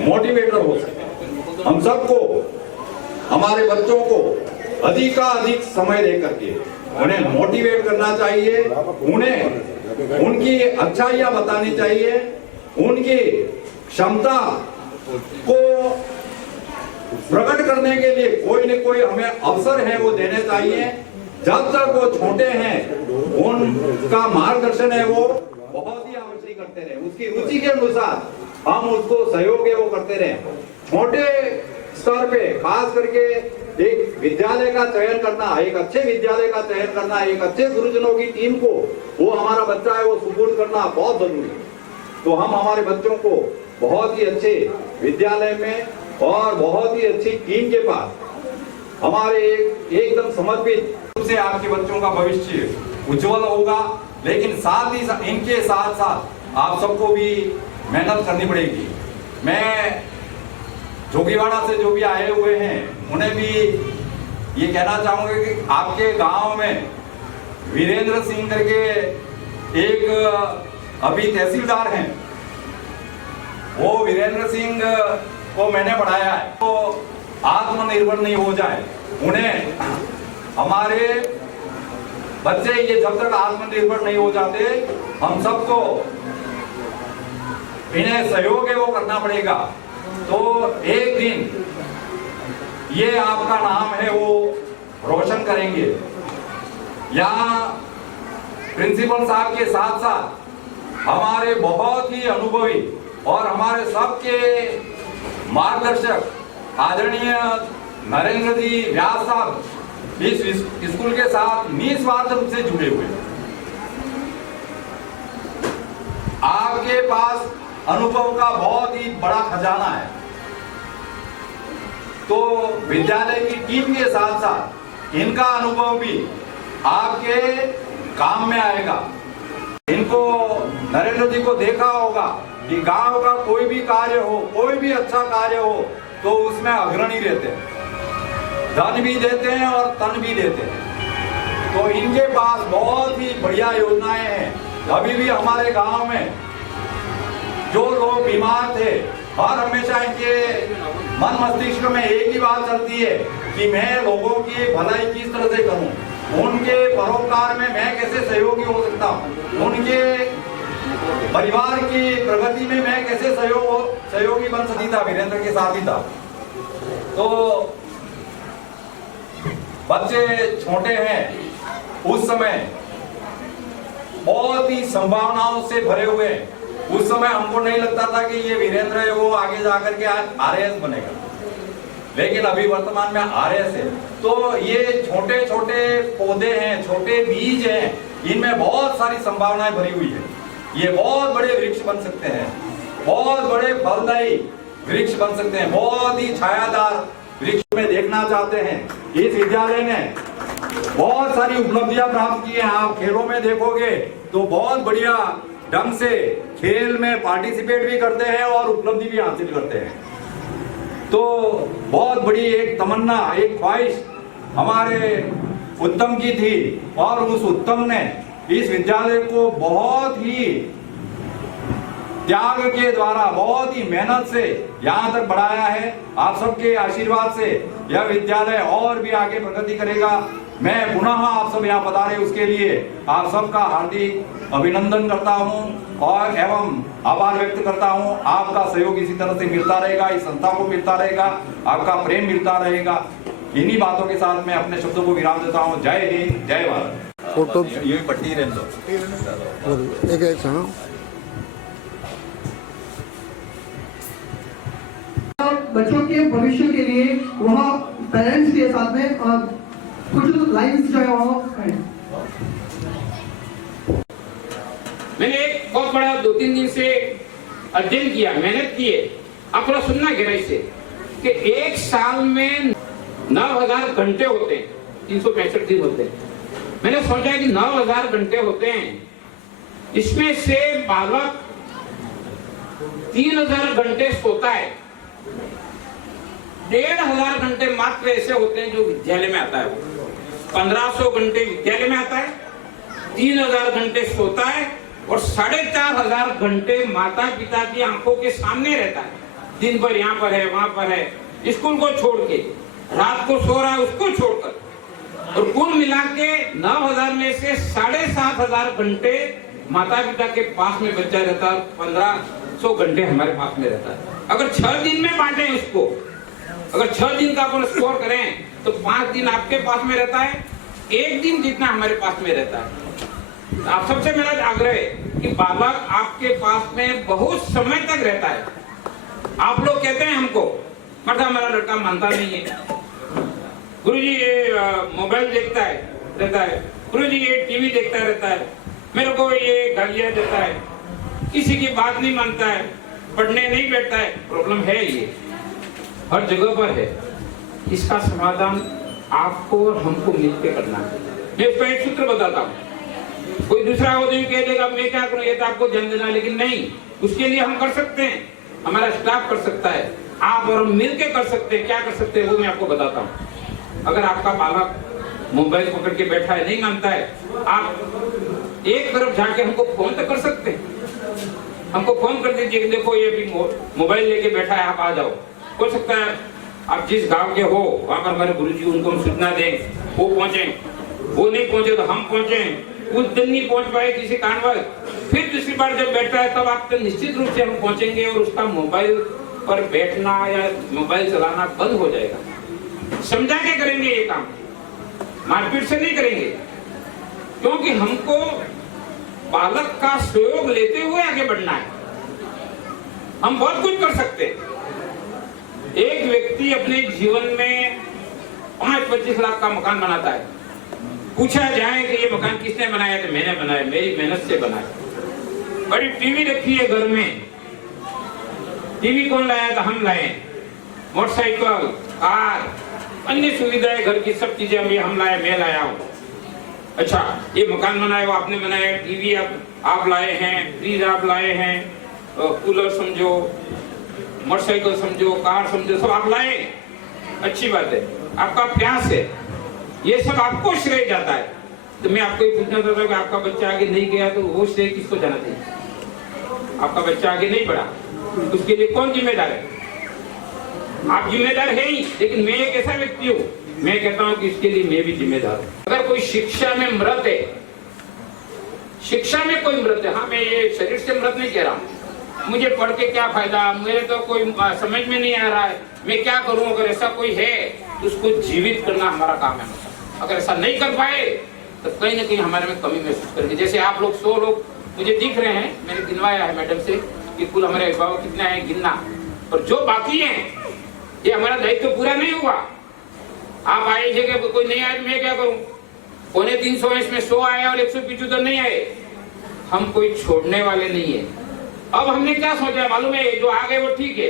Motivator हो सके। हम सबको हमारे बच्चों को अधिक समय दे करके उन्हें मोटिवेट करना चाहिए, उन्हें उनकी अच्छाइयां बतानी चाहिए, उनकी क्षमता को प्रकट करने के लिए कोई न कोई हमें अवसर है वो देने चाहिए। जब तक वो छोटे हैं उनका मार्गदर्शन है वो बहुत ही आवश्यक करते रहे, उसकी रुचि के अनुसार हम उसको सहयोग है वो करते रहे। छोटे स्तर पे खास करके एक विद्यालय का चयन करना, एक अच्छे विद्यालय का चयन करना, एक अच्छे गुरुजनों की टीम को वो हमारा बच्चा है वो सुपुर्द करना बहुत जरूरी है। तो हम हमारे बच्चों को बहुत ही अच्छे विद्यालय में और बहुत ही अच्छी टीम के पास हमारे एकदम समर्पित से आपके बच्चों का भविष्य उज्जवल होगा। लेकिन साथ ही इनके साथ साथ आप सबको भी मेहनत करनी पड़ेगी। मैं जोगीवाड़ा से जो भी आए हुए हैं उन्हें भी ये कहना चाहूंगा कि आपके गांव में वीरेंद्र सिंह करके एक अभी तहसीलदार हैं, वो वीरेंद्र सिंह को मैंने पढ़ाया है। तो आत्मनिर्भर नहीं हो जाए, उन्हें हमारे बच्चे ये जब तक आत्मनिर्भर नहीं हो जाते हम सबको इन्हें सहयोग है वो करना पड़ेगा। तो एक दिन ये आपका नाम है वो रोशन करेंगे। यहाँ प्रिंसिपल साहब के साथ साथ हमारे बहुत ही अनुभवी और हमारे सबके मार्गदर्शक आदरणीय नरेंद्र जी व्यास साहब इस स्कूल के साथ निस्वार्थ रूप से जुड़े हुए। आपके पास अनुभव का बहुत ही बड़ा खजाना है। तो विद्यालय की टीम के साथ साथ इनका अनुभव भी आपके काम में आएगा। इनको नरेंद्र जी को देखा होगा कि गांव का कोई भी कार्य हो, कोई भी अच्छा कार्य हो तो उसमें अग्रणी रहते हैं, धन भी देते हैं और तन भी देते हैं। तो इनके पास बहुत ही बढ़िया योजनाएं हैं। अभी भी हमारे गांव में जो लोग बीमार थे और हमेशा इनके मन मस्तिष्क में एक ही बात चलती है कि मैं लोगों की भलाई किस तरह से करूं, उनके परोपकार में मैं कैसे सहयोगी हो सकता हूं, उनके परिवार की प्रगति में मैं कैसे सहयोगी बन सकती था। वीरेंद्र के साथ ही था। तो बच्चे छोटे हैं, उस समय बहुत ही संभावनाओं से भरे हुए हैं। उस समय हमको नहीं लगता था कि ये वीरेंद्र है वो आगे जाकर के आज आरएएस बनेगा, लेकिन अभी वर्तमान में आरएएस है। तो ये छोटे छोटे पौधे हैं, छोटे बीज हैं, इनमें बहुत सारी संभावनाएं भरी हुई है। ये बहुत बड़े वृक्ष बन सकते हैं, बहुत बड़े फलदायी वृक्ष बन सकते हैं, बहुत ही छायादार वृक्ष में देखना चाहते हैं। इस विद्यालय ने बहुत सारी उपलब्धियां प्राप्त की हैं। आप खेलों में देखोगे तो बहुत बढ़िया ढंग से खेल में पार्टिसिपेट भी करते हैं और उपलब्धि भी हासिल करते हैं। तो बहुत बड़ी एक तमन्ना, एक ख्वाहिश हमारे उत्तम की थी और उस उत्तम ने इस विद्यालय को बहुत ही त्याग के द्वारा, बहुत ही मेहनत से यहाँ तक बढ़ाया है। आप सबके आशीर्वाद से यह विद्यालय और भी आगे प्रगति करेगा। मैं पुनः आप सब यहाँ पधारे उसके लिए आप सबका हार्दिक अभिनंदन करता हूँ और एवं आभार व्यक्त करता हूँ। आपका सहयोग इसी तरह से मिलता रहेगा, इस संस्था को मिलता रहेगा, आपका प्रेम मिलता रहेगा। इन्हीं बातों के साथ मैं अपने शब्दों को विराम देता हूँ। जय हिंद, जय भारत। फोटो ये पट्टी रहने दो। बच्चों के भविष्य के लिए वहाँ पेरेंट्स के साथ में कुछ लाइन्स जो है वो मैंने एक बहुत बड़ा 2-3 दिन से अध्ययन किया, मेहनत की है। आप थोड़ा सुनना गहराई से कि एक साल में 9000 घंटे होते हैं, 365 दिन होते हैं। मैंने सोचा कि 9000 घंटे होते हैं, इसमें से बालक 3000 घंटे सोता है, 1500 घंटे मात्र ऐसे होते हैं जो विद्यालय में आता है। 1500 घंटे विद्यालय में आता है, 3000 घंटे सोता है और 4500 घंटे माता पिता की आंखों के सामने रहता है। दिन भर यहाँ पर है वहां पर है, स्कूल को छोड़ के रात को सो रहा है उसको छोड़कर, और कुल मिला के 9,000 में से 7,500 घंटे माता पिता के पास में बच्चा रहता है, 1,500 घंटे हमारे पास में रहता है। अगर 6 दिन में बांटे उसको, अगर 6 दिन का अपन स्कोर करें तो 5 दिन आपके पास में रहता है, 1 दिन जितना हमारे पास में रहता है। आप सबसे मेरा आग्रह है कि बालक आपके पास में बहुत समय तक रहता है। आप लोग कहते हैं हमको मतलब हमारा लड़का मानता नहीं है, गुरुजी ये मोबाइल देखता है रहता है, गुरुजी ये टीवी देखता रहता है, मेरे को ये गालियां देता है, किसी की बात नहीं मानता है, पढ़ने नहीं बैठता है। प्रॉब्लम है, ये हर जगह पर है। इसका समाधान आपको और हमको मिलकर करना है। मैं इसका एक सूत्र बताता हूँ। कोई दूसरा हो तो कह देगा मैं क्या करूँ, ये तो आपको ध्यान देना, लेकिन नहीं, उसके लिए हम कर सकते हैं, हमारा स्टाफ कर सकता है, आप और हम मिलकर कर सकते हैं। क्या कर सकते हैं वो मैं आपको बताता हूँ। अगर आपका बालक मोबाइल पकड़ के बैठा है, नहीं मानता है, आप एक तरफ जाके हमको फोन तो कर सकते हैं। हमको फोन कर दीजिए कि देखो ये भी मोबाइल लेके बैठा है, आप आ जाओ। हो सकता है आप जिस गांव के हो वहां पर हमारे गुरुजी उनको हम सूचना दें, वो पहुंचे, वो नहीं पहुंचे तो हम पहुंचे, उस दिन नहीं पहुंच पाए किसी कारणवश, फिर दूसरी बार जब बैठता है तब आप तो निश्चित रूप से हम पहुंचेंगे और उसका मोबाइल पर बैठना या मोबाइल चलाना बंद हो जाएगा। समझा के करेंगे ये काम, मारपीट से नहीं करेंगे, क्योंकि हमको बालक का सहयोग लेते हुए आगे बढ़ना है। हम बहुत कुछ कर सकते हैं। एक व्यक्ति अपने जीवन में 5-25 लाख का मकान बनाता है, पूछा जाए कि ये मकान किसने बनाया तो मैंने बनाया, मेरी मेहनत से बनाया। बड़ी टीवी रखी है घर में, टीवी कौन लाया तो हम लाए, मोटरसाइकिल, कार, अन्य सुविधाएं घर की सब चीजें हम लाए, मैं लाया हूँ। अच्छा, ये मकान बनाया वो आपने बनाया, टीवी आप लाए हैं, फ्रिज आप लाए हैं, कूलर समझो, मोटरसाइकिल समझो, कार समझो, सब आप लाए, अच्छी बात है, आपका प्रयास है, ये सब आपको श्रेय जाता है। तो मैं आपको ये पूछना चाहता हूँ कि आपका बच्चा आगे नहीं गया तो वो श्रेय किसको जाना चाहिए? आपका बच्चा आगे नहीं बढ़ा, उसके लिए कौन जिम्मेदार है? आप जिम्मेदार है ही, लेकिन मैं एक ऐसा व्यक्ति हूँ, मैं कहता हूँ कि इसके लिए मैं भी जिम्मेदार हूँ। अगर कोई शिक्षा में मृत है, शिक्षा में कोई मृत है, हाँ मैं ये शरीर से मृत नहीं कह रहा हूँ, मुझे पढ़ के क्या फायदा, मुझे तो कोई समझ में नहीं आ रहा है, मैं क्या करूं? अगर ऐसा कोई है तो उसको जीवित करना हमारा काम है। अगर ऐसा नहीं कर पाए तो कहीं ना कहीं हमारे में कमी महसूस करेंगे। जैसे आप लोग 100 लोग मुझे दिख रहे हैं, मैंने गिनवाया है मैडम से कि कुल हमारे अभिभावक कितना है गिनना, और जो बाकी है ये हमारा दायित्व तो पूरा नहीं हुआ। आप आए जगह कोई नहीं आए तो मैं क्या करूं? 350 इसमें 100 आए और 175 नहीं आए, हम कोई छोड़ने वाले नहीं है। अब हमने क्या सोचा मालूम है, जो आ गए वो ठीक है,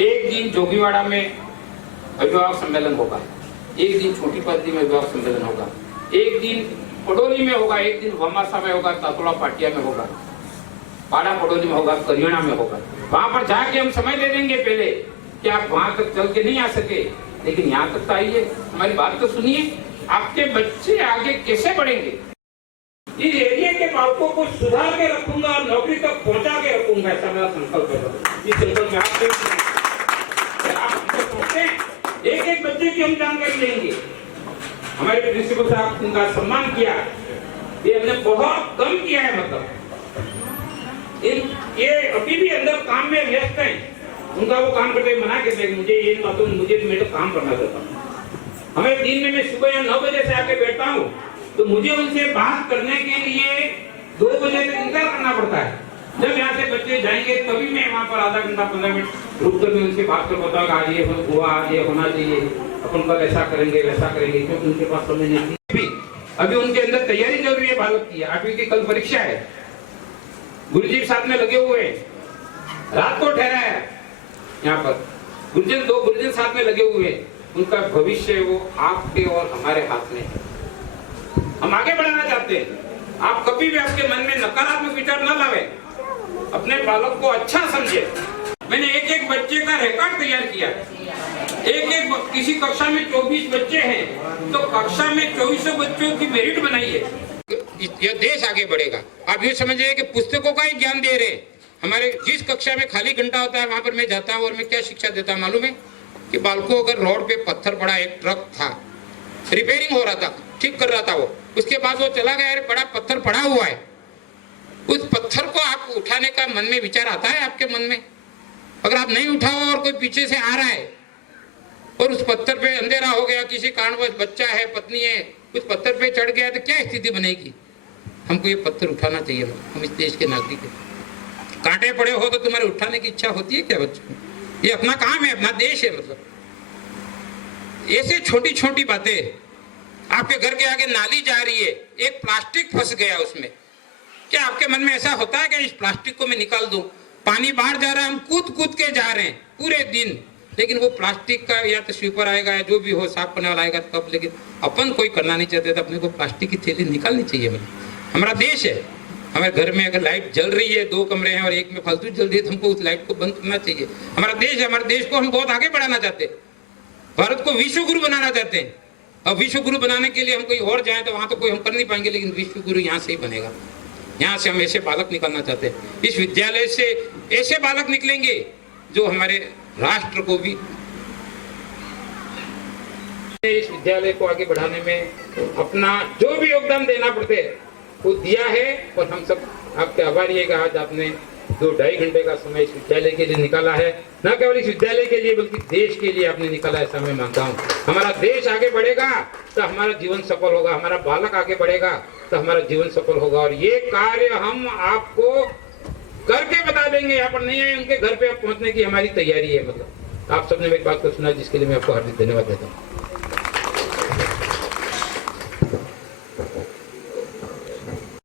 एक दिन जोगीवाड़ा में अभिभावक सम्मेलन होगा, एक दिन छोटी पत्ती में अभिभावक सम्मेलन होगा, एक दिन पडोली में होगा, एक दिन वमासा में होगा, तातोड़ा पाटिया में होगा, पाड़ा पडोली में होगा, करियाना में होगा। वहां पर जाके हम समय दे देंगे पहले कि आप वहां तक चल के नहीं आ सके, लेकिन यहाँ तक तो आइए, हमारी बात तो सुनिए, आपके बच्चे आगे कैसे बढ़ेंगे। इस एरिया के बालकों को सुधार के रखूंगा और नौकरी तक पहुंचा के रखूंगा, ऐसा मेरा संकल्प है। इस संकल्प में आप सोचते हैं, एक बच्चे की हम जानकारी लेंगे। हमारे प्रिंसिपल साहब उनका सम्मान किया, ये हमने बहुत कम किया है, मतलब ये अभी भी अंदर काम में व्यस्त हैं, उनका वो काम करते मना के मुझे ये बातों मुझे मैं तो काम करना चाहता हूँ। हमें दिन में मैं सुबह 9 बजे से आके बैठता हूँ, तो मुझे उनसे बात करने के लिए 2 बजे तक इंतजार करना पड़ता है। जब यहाँ से बच्चे जाएंगे तभी मैं वहाँ पर आधा घंटा 15 मिनट रुक कर मैं उनसे बात कर पाता हूँ, आज ये हुआ, आज ये होना चाहिए, अपन कल ऐसा करेंगे वैसा करेंगे, क्योंकि उनके पास समय नहीं। अभी उनके अंदर तैयारी चल रही है बालक की, 8वीं की कल परीक्षा है, गुरुजी साथ में लगे हुए हैं, रात को ठहरा है यहाँ पर, गुरुजन 2 गुरुजन साथ में लगे हुए हैं, उनका भविष्य वो आपके और हमारे हाथ में है। हम आगे बढ़ाना चाहते हैं, आप कभी भी आपके मन में नकारात्मक विचार न लावे, अपने बालक को अच्छा समझे। मैंने एक बच्चे का रिकॉर्ड तैयार किया, एक किसी कक्षा में 24 बच्चे हैं तो कक्षा में 2400 बच्चों की मेरिट बनाई है। यह देश आगे बढ़ेगा। आप ये समझिए कि पुस्तकों का ही ज्ञान दे रहे, हमारे जिस कक्षा में खाली घंटा होता है वहां पर मैं जाता हूँ और मैं क्या शिक्षा देता हूँ मालूम है कि बालकों अगर रोड पे पत्थर पड़ा, एक ट्रक था रिपेयरिंग हो रहा था, ठीक कर रहा था वो, उसके बाद वो चला गया, अरे बड़ा पत्थर पड़ा हुआ है, उस पत्थर को आप उठाने का मन में विचार आता है आपके मन में? अगर आप नहीं उठाओ और कोई पीछे से आ रहा है और उस पत्थर पे अंधेरा हो गया, किसी कारणवश बच्चा है, पत्नी है, उस पत्थर पे चढ़ गया तो क्या स्थिति बनेगी? हमको ये पत्थर उठाना चाहिए। हम इस देश के नागरिक हैं। कांटे पड़े हो तो तुम्हारे उठाने की इच्छा होती है क्या बच्चों? ये अपना काम है, अपना देश है। मतलब ऐसे छोटी छोटी बातें, आपके घर के आगे नाली जा रही है, एक प्लास्टिक फंस गया उसमें, क्या आपके मन में ऐसा होता है कि इस प्लास्टिक को मैं निकाल दूं? पानी बाहर जा रहा है, हम कूद कूद के जा रहे हैं पूरे दिन, लेकिन वो प्लास्टिक का या तो स्वीपर आएगा या जो भी हो साफ करने वाला आएगा तब, लेकिन अपन कोई करना नहीं चाहते तो अपने को प्लास्टिक की थैली निकालनी चाहिए। मतलब हमारा देश है, हमारे घर में अगर लाइट जल रही है, 2 कमरे हैं और एक में फालतू जल रही है, तो हमको उस लाइट को बंद करना चाहिए। हमारा देश है, हमारे देश को हम बहुत आगे बढ़ाना चाहते हैं, भारत को विश्व गुरु बनाना चाहते हैं। अब विश्व गुरु बनाने के लिए हम कोई और जाए तो वहां तो कोई हम कर नहीं पाएंगे, लेकिन विश्व गुरु यहाँ से ही बनेगा। यहाँ से हम ऐसे बालक निकालना चाहते हैं। इस विद्यालय से ऐसे बालक निकलेंगे जो हमारे राष्ट्र को भी, इस विद्यालय को आगे बढ़ाने में अपना जो भी योगदान देना पड़ते है वो दिया है, और हम सब आपके आभारी है कि आज आपने 2-2.5 घंटे का समय इस विद्यालय के लिए निकाला है। न केवल इस विद्यालय के लिए बल्कि देश के लिए आपने निकाला, ऐसा मैं मानता हूँ। हमारा देश आगे बढ़ेगा तो हमारा जीवन सफल होगा, हमारा बालक आगे बढ़ेगा तो हमारा जीवन सफल होगा। और ये कार्य हम आपको करके बता देंगे, यहाँ पर नहीं है, उनके घर पे आप पहुंचने की हमारी तैयारी है। मतलब आप सबने मेरी बात को सुना, जिसके लिए मैं आपको हार्दिक धन्यवाद देता हूँ।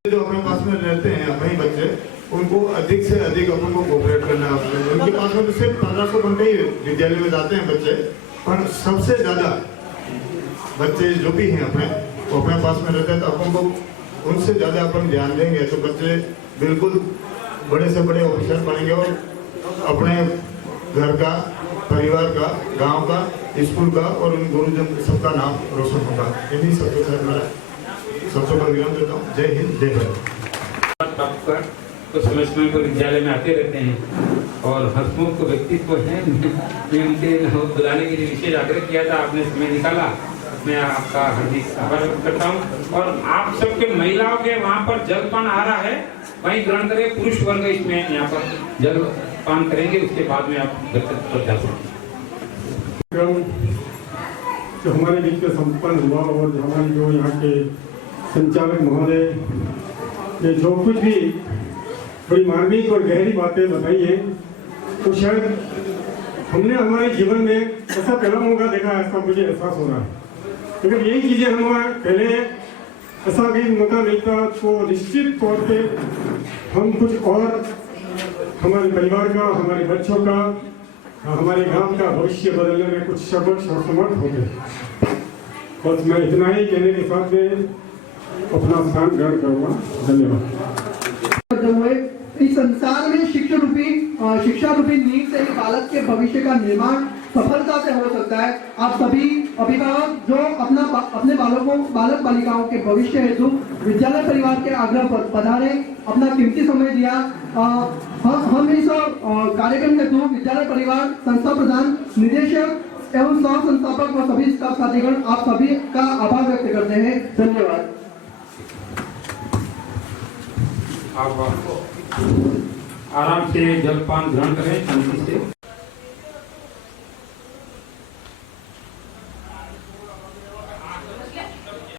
जो अपने पास में रहते हैं वही बच्चे, उनको अधिक से अधिक अपन को कोऑपरेट करना है। उनके पास में तो सिर्फ 1500 घंटे ही विद्यालय में जाते हैं बच्चे, पर सबसे ज्यादा बच्चे जो भी हैं अपने, वो अपने पास में रहते हैं, तो अपन को उनसे ज्यादा अपन ध्यान देंगे तो बच्चे बिल्कुल बड़े से बड़े ऑफिसर बनेंगे और अपने घर का, परिवार का, गांव का, स्कूल का और उन गुरुजन सबका नाम रोशन होगा। यही सबके साथ मेरा सबसे बड़ा विराम देता हूँ। जय हिंद, जय भारत। तो समय समय पर विद्यालय में आते रहते हैं और हंसमुख व्यक्तित्व है, मैं उनके बुलाने के लिए विशेष आग्रह किया था, आपने समय निकाला, मैं आपका हार्दिक आभार व्यक्त करता हूँ। और आप सबके महिलाओं के वहाँ पर जलपान आ रहा है, वहीं ग्रहण करें। पुरुष वर्ग इसमें यहाँ पर जलपान करेंगे, उसके बाद में आप घर तक जा सकते जो हमारे बीच में संपन्न हुआ और हमारे जो यहाँ के संचालक महोदय ने जो कुछ भी बड़ी मार्मिक और गहरी बातें बताई हैं, तो शायद हमने हमारे जीवन में ऐसा पहला मौका देखा है, ऐसा मुझे एहसास हो रहा है। लेकिन यही चीज़ें हम पहले ऐसा भी मौका मिलता तो निश्चित तौर पे हम कुछ और हमारे परिवार का, हमारे बच्चों का, हमारे गांव का भविष्य बदलने में कुछ समर्थ होते। और मैं इतना ही कहने के साथ में अपना स्थान ग्रहण करूँगा। धन्यवाद। इस संसार में शिक्षा रूपी नींव से ही बालक के भविष्य का निर्माण सफलता से हो सकता है। आप सभी अभिभावक जो अपने बालक बालिकाओं के भविष्य हेतु विद्यालय परिवार के आग्रह पर पधारे, अपना कीमती समय दिया। हम इस कार्यक्रम हेतु विद्यालय परिवार संस्था प्रधान, निदेशक एवं सह संस्थापक व सभी स्टाफ साथीगण आप सभी का आभार व्यक्त करते हैं। धन्यवाद। आप आराम से जलपान ग्रहण करें शांति से।